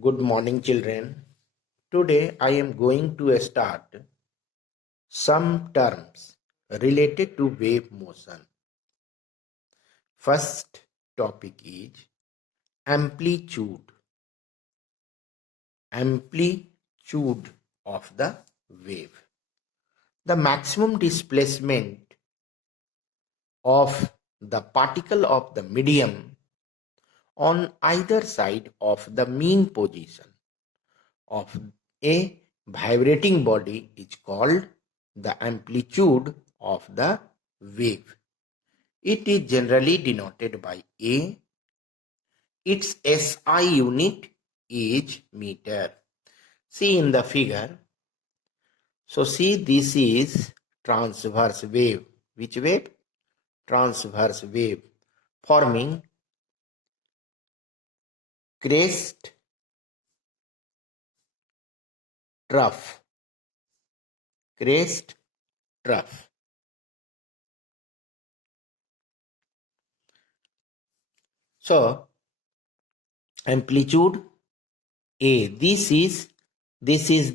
Good morning, children. Today I am going to start some terms related to wave motion. First topic is amplitude. Amplitude of the wave. The maximum displacement of the particle of the medium on either side of the mean position of a vibrating body is called the amplitude of the wave. It is generally denoted by A. Its SI unit is meter. See in the figure. So see, this is transverse wave. Which wave? Transverse wave forming crest trough. Crest trough. So amplitude A. This is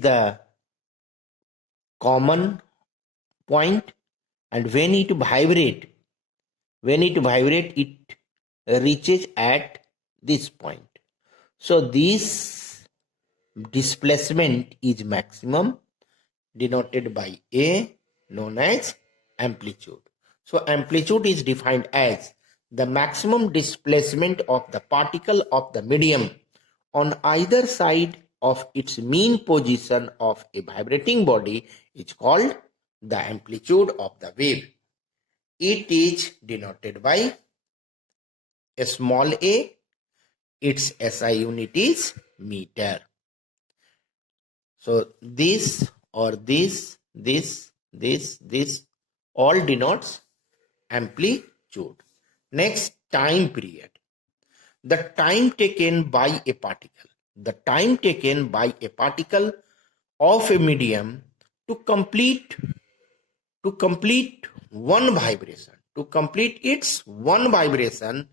the common point, and when it vibrate, it reaches at this point. So this displacement is maximum, denoted by A, known as amplitude. So amplitude is defined as the maximum displacement of the particle of the medium on either side of its mean position of a vibrating body is called the amplitude of the wave. It is denoted by a small a. Its SI unit is meter. So this or this all denotes amplitude. Next, time period. The time taken by a particle. The time taken by a particle of a medium to complete one vibration. To complete its one vibration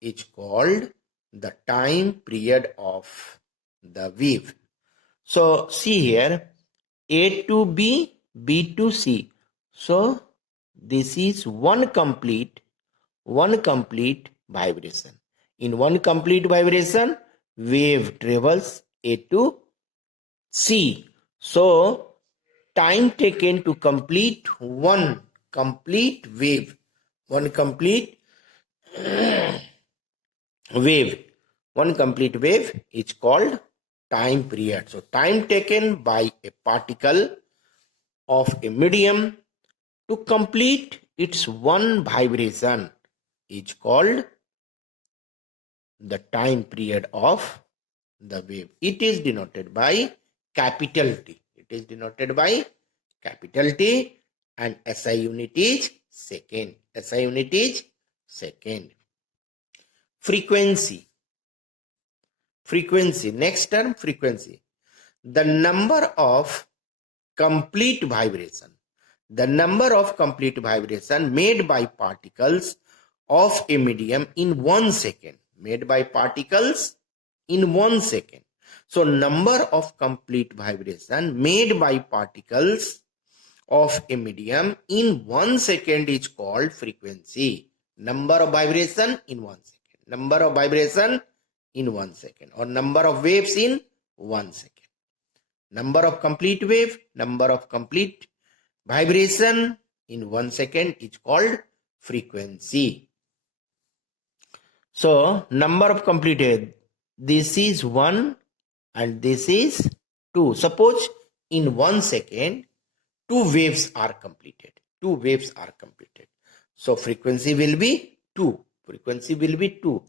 is called the time period of the wave. So see here, A to B, B to C. So this is one complete vibration. In one complete vibration, wave travels A to C. So time taken to complete one complete wave, one complete wave is called time period. So time taken by a particle of a medium to complete its one vibration is called the time period of the wave. It is denoted by capital T. It is denoted by capital T, and SI unit is second. SI unit is second. Frequency. Next term, frequency. The number of complete vibration. The number of complete vibration made by particles of a medium in 1 second. Made by particles in 1 second. So number of complete vibration made by particles of a medium in 1 second is called frequency. Number of vibration in 1 second. Number of vibration in 1 second, or number of waves in 1 second. Number of complete wave, number of complete vibration in 1 second is called frequency. So number of complete wave, this is 1 and this is 2. Suppose in 1 second, 2 waves are completed. 2 waves are completed. So frequency will be 2. Frequency will be 2.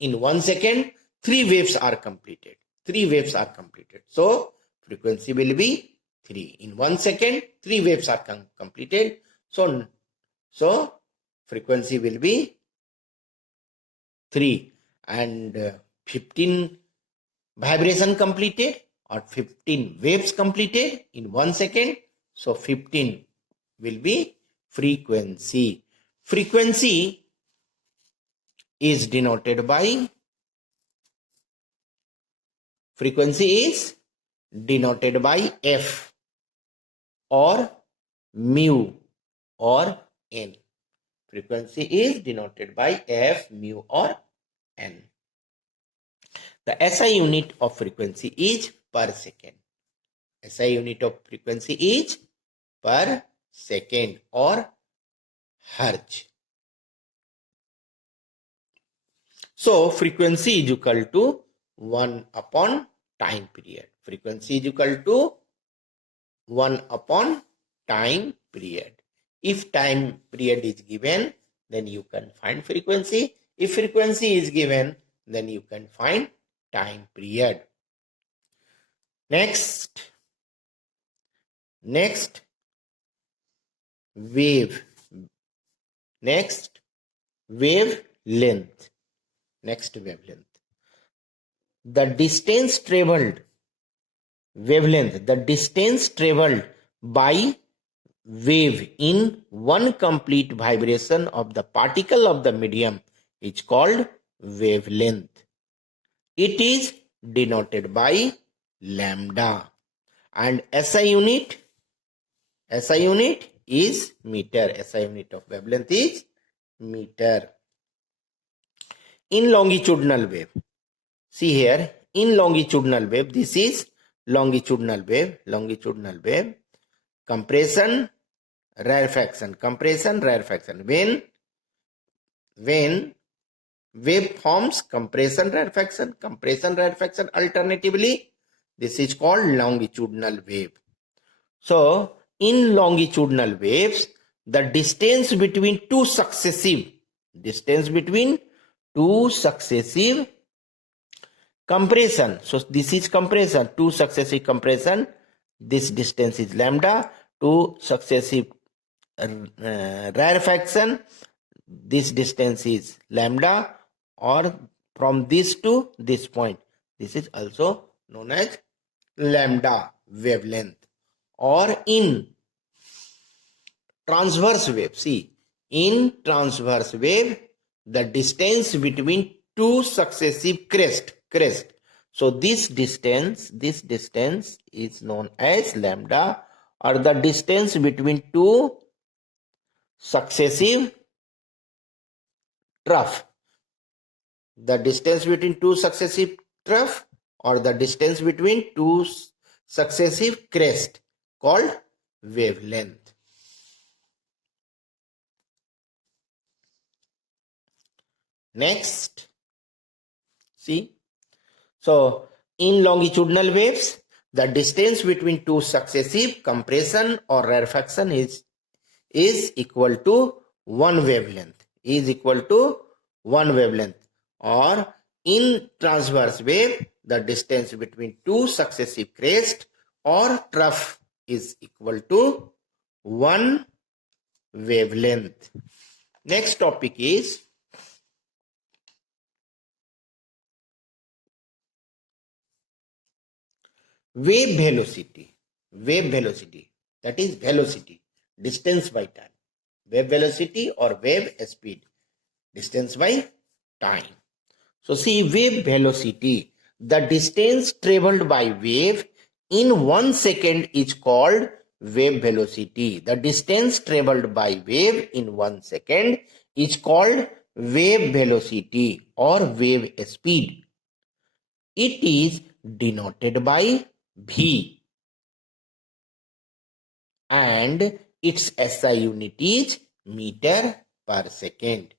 In 1 second, 3 waves are completed. 3 waves are completed. So frequency will be 3. In 1 second, 3 waves are completed. So frequency will be 3. And 15 vibration completed, or 15 waves completed in 1 second. So 15 will be frequency. Frequency is denoted by Frequency is denoted by f or mu or n. Frequency is denoted by f, mu or n. The SI unit of frequency is per second. SI unit of frequency is per second or hertz. So frequency is equal to 1 upon time period. Frequency is equal to 1 upon time period. If time period is given, then you can find frequency. If frequency is given, then you can find time period. Next wave. Next wavelength. Next wavelength. The distance traveled, wavelength, the distance traveled by wave in one complete vibration of the particle of the medium is called wavelength. It is denoted by lambda. And SI unit is meter. SI unit of wavelength is meter. In longitudinal wave, see here, in longitudinal wave, this is longitudinal wave, compression, rarefaction, compression, rarefaction. When wave forms compression, rarefaction, alternatively, this is called longitudinal wave. So, in longitudinal waves, the distance between two successive compression. So this is compression, two successive compression. This distance is lambda. Two successive rarefaction. This distance is lambda. Or from this to this point, this is also known as lambda wavelength. Or in transverse wave, see, in transverse wave, the distance between two successive crest. So this distance is known as lambda, or the distance between two successive trough. The distance between two successive trough or the distance between two successive crest called wavelength. Next, see, so in longitudinal waves, the distance between two successive compression or rarefaction is equal to one wavelength. Or in transverse wave, the distance between two successive crest or trough is equal to one wavelength. Next topic is wave velocity. That is velocity, distance by time. Wave velocity or wave speed, distance by time. So see, wave velocity, the distance traveled by wave in 1 second is called wave velocity. The distance traveled by wave in 1 second is called wave velocity or wave speed. It is denoted by V and its SI unit is meter per second.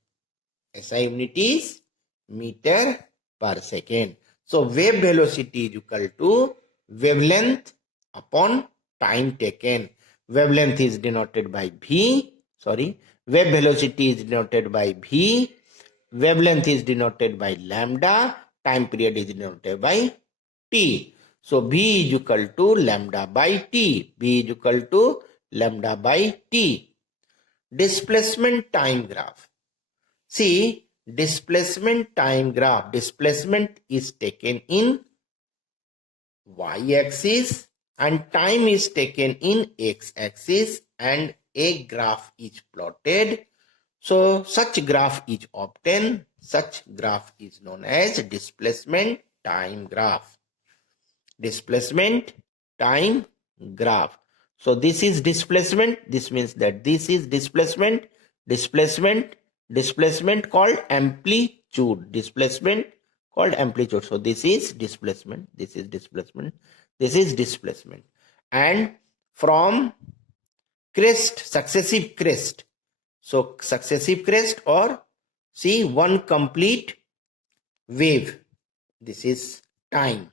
SI unit is meter per second. So wave velocity is equal to wavelength upon time taken. Wavelength is denoted by V. Wave velocity is denoted by V. Wavelength is denoted by lambda. Time period is denoted by T. So V is equal to lambda by T. Displacement time graph. See, displacement time graph. Displacement is taken in y-axis and time is taken in x-axis and a graph is plotted. So such graph is obtained. Such graph is known as displacement time graph. displacement time graph. So this is displacement. This means that this is displacement called amplitude. Displacement called amplitude. So this is displacement. This is displacement. This is displacement. And from crest, successive crest. So successive crest or see one complete wave. This is time.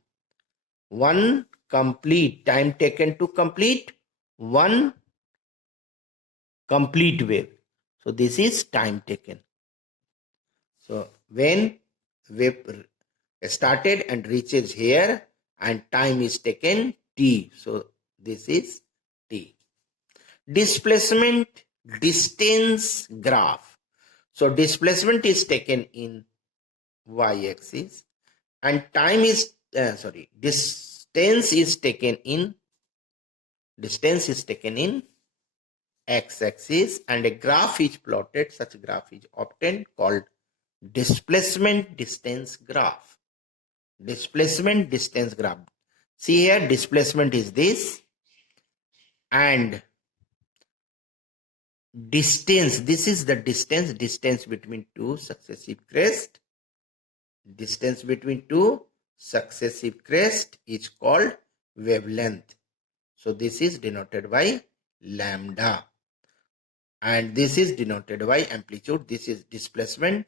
One complete time taken to complete one complete wave. So this is time taken. So when wave started and reaches here and time is taken t. So this is t. Displacement distance graph. So displacement is taken in y-axis and time is distance is taken in x-axis and a graph is plotted. Such a graph is obtained called displacement distance graph. Displacement distance graph. See here, displacement is this and distance, this is the distance between two successive crests. Distance between two successive crests is called wavelength. So this is denoted by lambda and this is denoted by amplitude. This is displacement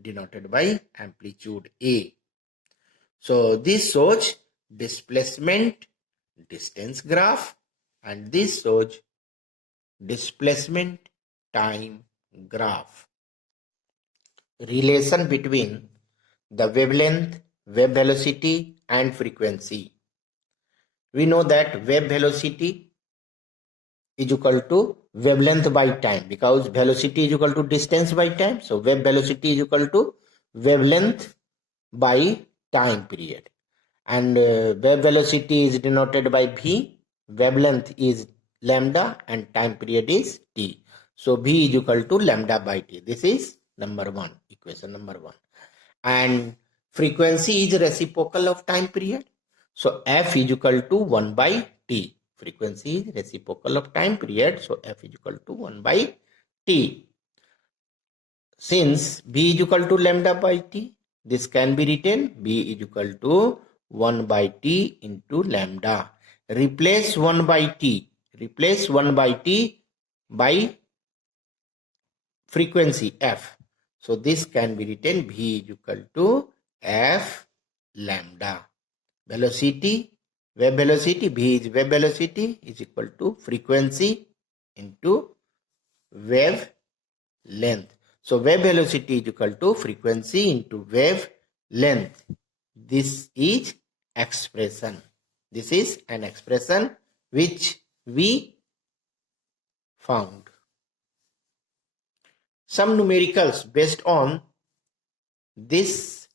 denoted by amplitude A. So this shows displacement distance graph and this shows displacement time graph. Relation between the wavelength, wave velocity and frequency. We know that wave velocity is equal to wavelength by time because velocity is equal to distance by time. So wave velocity is equal to wavelength by time period. And wave velocity is denoted by v, wavelength is lambda and time period is t. So v is equal to lambda by t. This is number one, equation number one. And frequency is reciprocal of time period. So f is equal to 1 by t. Frequency is reciprocal of time period. So f is equal to 1 by t. Since b is equal to lambda by t, this can be written b is equal to 1 by t into lambda. Replace 1 by t. Replace 1 by t by frequency f. So this can be written v is equal to f lambda. Velocity, wave velocity, v is wave velocity is equal to frequency into wave length. So wave velocity is equal to frequency into wave length. This is expression. This is an expression which we found. Some numericals based on this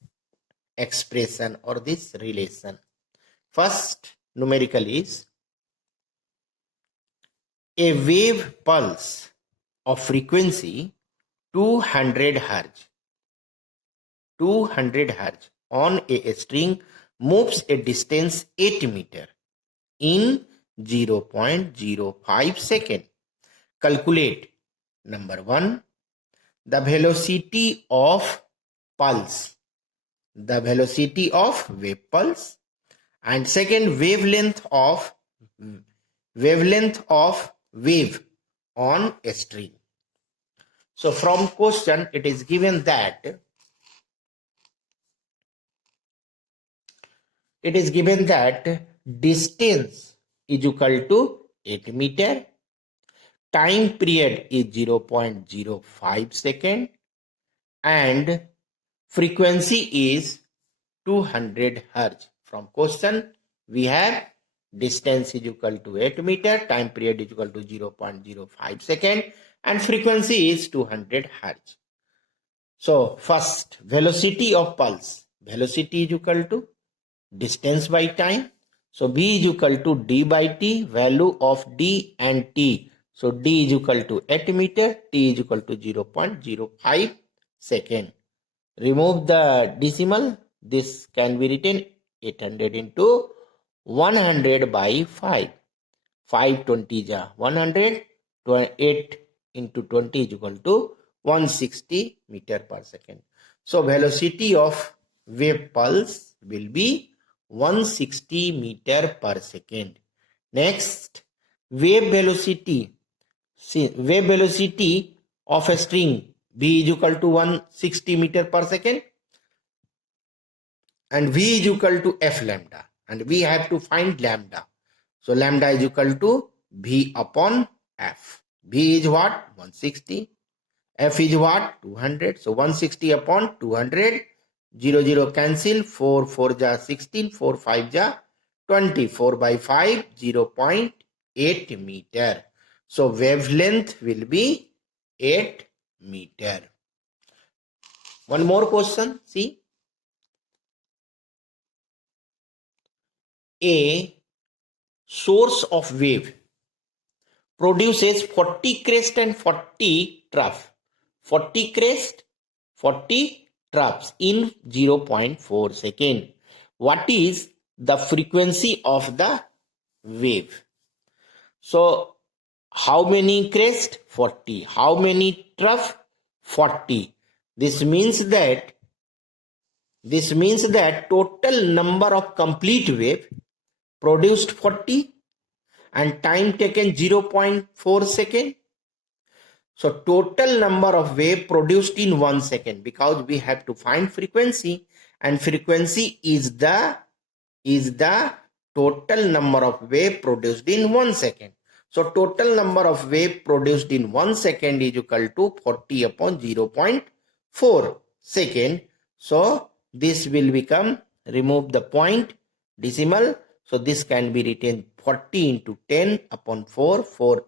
expression or this relation. First numerical is a wave pulse of frequency 200 Hz. 200 Hz on a string moves a distance 8 meter in 0.05 second. Calculate number 1, the velocity of pulse, the velocity of wave pulse, and second, wavelength of wave on a string. So from question it is given that distance is equal to 8 meter, time period is 0.05 second and frequency is 200 Hz. From question we have distance is equal to 8 meter, time period is equal to 0.05 second and frequency is 200 Hz. So first, velocity of pulse. Velocity is equal to distance by time. So v is equal to d by t, value of d and t. So d is equal to 8 meter, t is equal to 0.05 second. Remove the decimal. This can be written 800 into 100 by 5. 520 ja 100, 8 into 20 is equal to 160 meter per second. So velocity of wave pulse will be 160 meter per second. Next, wave velocity. See, wave velocity of a string v is equal to 160 meter per second and v is equal to f lambda, and we have to find lambda. So lambda is equal to v upon f. V is what? 160. F is what? 200. So 160 upon 200. 0, 0 cancel. 4, 4 ja 16. 4, 5 ja 20. 4 by 5, 0.8 meter. So wavelength will be 8 meter. One more question. See. A source of wave produces 40 crest and 40 trough. 40 crest, 40 troughs in 0.4 second. What is the frequency of the wave? So, how many crest? 40. How many trough? 40. This means that total number of complete wave produced 40 and time taken 0.4 second. So total number of wave produced in 1 second, because we have to find frequency, and frequency is the total number of wave produced in 1 second. So total number of wave produced in 1 second is equal to 40 upon 0.4 second. So this will become, remove the point decimal. So this can be written 40 into 10 upon 4. 4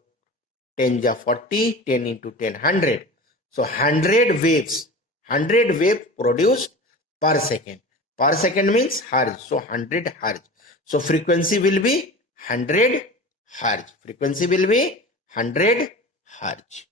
10 ja 40, 10 into 10, 100. So 100 waves, 100 wave produced per second. Per second means hertz. So 100 hertz. So frequency will be 100 hertz. Frequency will be 100 hertz.